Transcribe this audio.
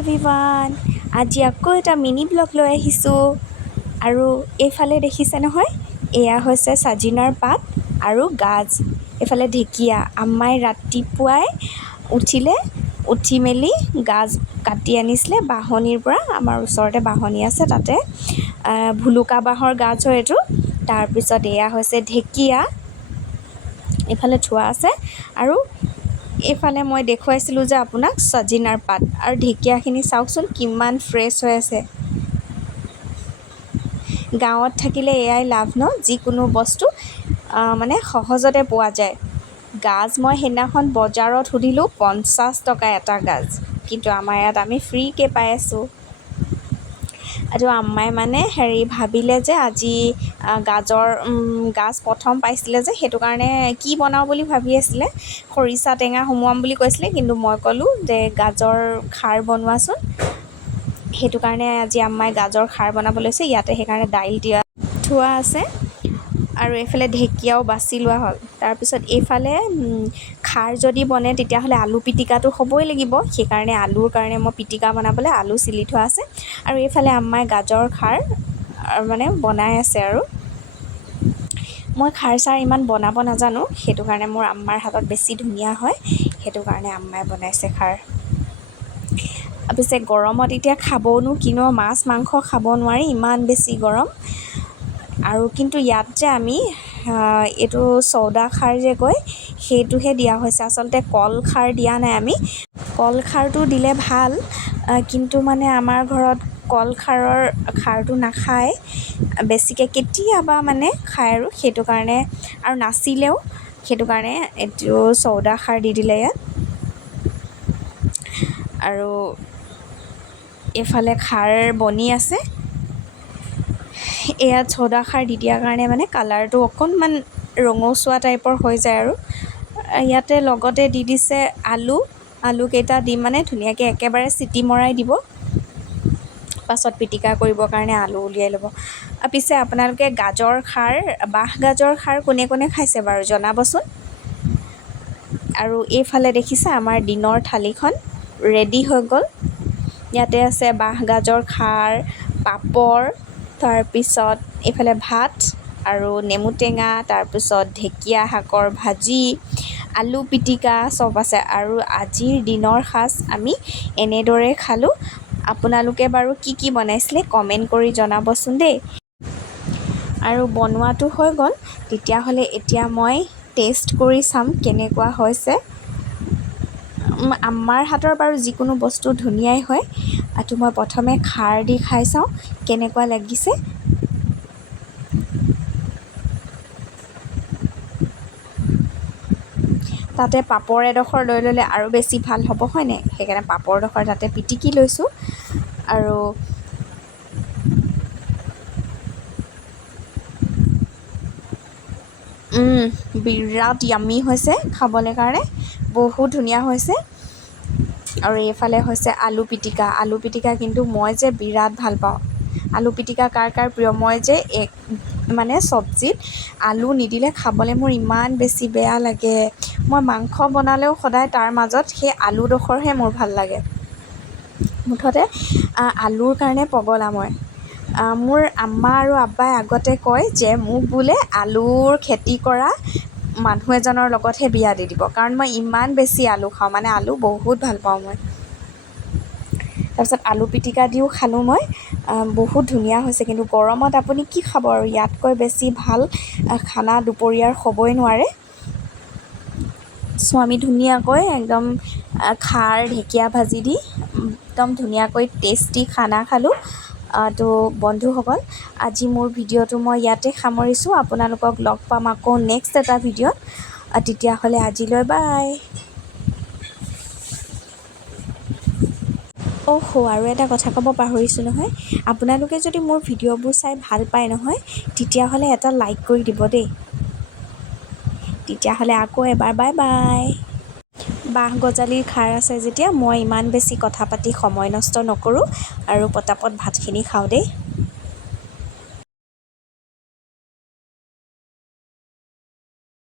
Everyone, আজি আকৌ এটা মিনি ব্লগ লৈ আহিছোঁ। আৰু এইফালে দেখিছে নহয়, এয়া হৈছে ছাজিনাৰ পাত আৰু গাজ, এইফালে ঢেকীয়া। আম্মাই ৰাতিপুৱাই উঠি মেলি গাজ কাটি আনিছিলে বাঁহনিৰ পৰা। আমাৰ ওচৰতে বাঁহনি আছে, তাতে ভুলুকা বাঁহৰ গাজ হয় এইটো। তাৰপিছত এয়া হৈছে ঢেকীয়া, এইফালে থোৱা আছে। আৰু এইফালে মই দেখুৱাইছিলোঁ যে আপোনাক ছাজিনাৰ পাত আৰু ঢেকীয়াখিনি চাওকচোন কিমান ফ্ৰেছ হৈ আছে। গাঁৱত থাকিলে এয়াই লাভ ন, যিকোনো বস্তু মানে সহজতে পোৱা যায়। গাজ মই সেইদিনাখন বজাৰত সুধিলোঁ 50 টকা এটা গাজ, কিন্তু আমাৰ ইয়াত আমি ফ্ৰীকৈ পাই আছোঁ। আৰু আম্মাই মানে ভাবিলে যে আজি গাজ প্ৰথম পাইছিলে যে, সেইটো কাৰণে কি বনাওঁ বুলি ভাবি আছিলে, খৰিচা টেঙা সুমুৱাম বুলি কৈছিলে। কিন্তু মই ক'লোঁ যে গাজৰ খাৰ বনোৱাচোন, সেইটো কাৰণে আজি আম্মাই গাজৰ খাৰ বনাব লৈছে। ইয়াতে সেইকাৰণে দাইল দিয়া থোৱা আছে আৰু এইফালে ঢেকীয়াও বাছি লোৱা হ'ল। তাৰপিছত এইফালে খাৰ যদি বনে তেতিয়াহ'লে আলু পিটিকাটো হ'বই লাগিব, সেইকাৰণে আলুৰ কাৰণে মই পিটিকা বনাবলৈ আলু চিলি থোৱা আছে। আৰু এইফালে আম্মাই গাজৰ খাৰ মানে বনাই আছে। আৰু মই খাৰ চাৰ ইমান বনাব নাজানো, সেইটো কাৰণে মোৰ আম্মাৰ হাতত বেছি ধুনীয়া হয়, সেইটো কাৰণে আম্মাই বনাইছে খাৰ। পিছে গৰমত এতিয়া খাবনো কিনো, মাছ মাংস খাব নোৱাৰি, ইমান বেছি গৰম। আৰু কিন্তু ইয়াত যে আমি এইটো চৌদা খাৰ যে কয়, সেইটোহে দিয়া হৈছে। আচলতে কল খাৰ দিয়া নাই আমি, কল খাৰটো দিলে ভাল, কিন্তু মানে আমাৰ ঘৰত কল খাৰটো নাখায় বেছিকৈ, কেতিয়াবা মানে খায় আৰু সেইটো কাৰণে, আৰু নাছিলেও সেইটো কাৰণে এইটো চৌদা খাৰ দি দিলে ইয়াত। আৰু এইফালে খাৰ বনি আছে, এয়াত চৌদা খাৰ দি দিয়াৰ কাৰণে মানে কালাৰটো অকণমান ৰঙচুৱা টাইপৰ হৈ যায়। আৰু ইয়াতে লগতে দি দিছে আলুকেইটা দি মানে ধুনীয়াকৈ একেবাৰে চিটি মৰাই দিব, পাছত পিটিকা কৰিবৰ কাৰণে আলু উলিয়াই ল'ব। পিছে আপোনালোকে বাঁহগাজৰ খাৰ কোনে কোনে খাইছে বাৰু জনাবচোন। আৰু এইফালে দেখিছে আমাৰ দিনৰ থালিখন ৰেডি হৈ গ'ল। ইয়াতে আছে বাঁহগাজৰ খাৰ, পাপৰ, তাৰপিছত এইফালে ভাত আৰু নেমু টেঙা, তাৰপিছত ঢেকীয়া শাকৰ ভাজি, আলু পিটিকা চব আছে। আৰু আজিৰ দিনৰ সাজ আমি এনেদৰে খালোঁ। আপোনালোকে বাৰু কি কি বনাইছিলে কমেণ্ট কৰি জনাবচোন দেই। আৰু বনোৱাটো হৈ গ'ল, তেতিয়াহ'লে এতিয়া মই টেষ্ট কৰি চাম কেনেকুৱা হৈছে। আম্মাৰ হাতৰ বাৰু যিকোনো বস্তু ধুনীয়াই হয়। আৰু মই প্ৰথমে খাৰ দি খাই চাওঁ কেনেকুৱা লাগিছে। তাতে পাপৰ এডোখৰ লৈ ল'লে আৰু বেছি ভাল হ'ব হয়নে, সেইকাৰণে পাপৰডোখৰ তাতে পিটিকি লৈছোঁ। আৰু বিৰাট য়াম্মি হৈছে খাবলৈ কাৰণে, বহুত ধুনীয়া হৈছে। আৰু এইফালে হৈছে আলু পিটিকা কিন্তু মই যে বিৰাট ভাল পাওঁ। আলু পিটিকা কাৰ কাৰ প্ৰিয়, মই যে মানে চব্জিত আলু নিদিলে খাবলৈ মোৰ ইমান বেছি বেয়া লাগে। মই মাংস বনালেও সদায় তাৰ মাজত সেই আলুডোখৰহে মোৰ ভাল লাগে। মুঠতে আলুৰ কাৰণে পগলা মই। মোৰ আম্মা আৰু আব্বাই আগতে কয় যে মোক বোলে আলুৰ খেতি কৰা মানুহ এজনৰ লগতহে বিয়া দি দিব, কাৰণ মই ইমান বেছি আলু খাওঁ, মানে আলু বহুত ভাল পাওঁ মই। তাৰপিছত আলু পিটিকা দিও খালোঁ মই, বহুত ধুনীয়া হৈছে। কিন্তু গৰমত আপুনি কি খাব আৰু, ইয়াতকৈ বেছি ভাল খানা দুপৰীয়াৰ হ'বই নোৱাৰে। আমি ধুনীয়াকৈ একদম খাৰ ঢেকীয়া ভাজি দি একদম ধুনীয়াকৈ টেষ্টি খানা খালোঁ। তো বন্ধুসকল, আজি মোৰ ভিডিঅ'টো মই ইয়াতে সামৰিছোঁ। আপোনালোকক লগ পাম আকৌ নেক্সট এটা ভিডিঅ'ত। তেতিয়াহ'লে আজিলৈ বাই। আৰু এটা কথা ক'ব পাহৰিছোঁ নহয়, আপোনালোকে যদি মোৰ ভিডিঅ'বোৰ চাই ভাল পায় নহয়, তেতিয়াহ'লে এটা লাইক কৰি দিব দেই। তেতিয়াহ'লে আকৌ এবাৰ বাই বাই। বাঁহ গজালিৰ খাৰ আছে যেতিয়া, মই ইমান বেছি কথা পাতি সময় নষ্ট নকৰোঁ আৰু পটাপট ভাতখিনি খাওঁ দেই।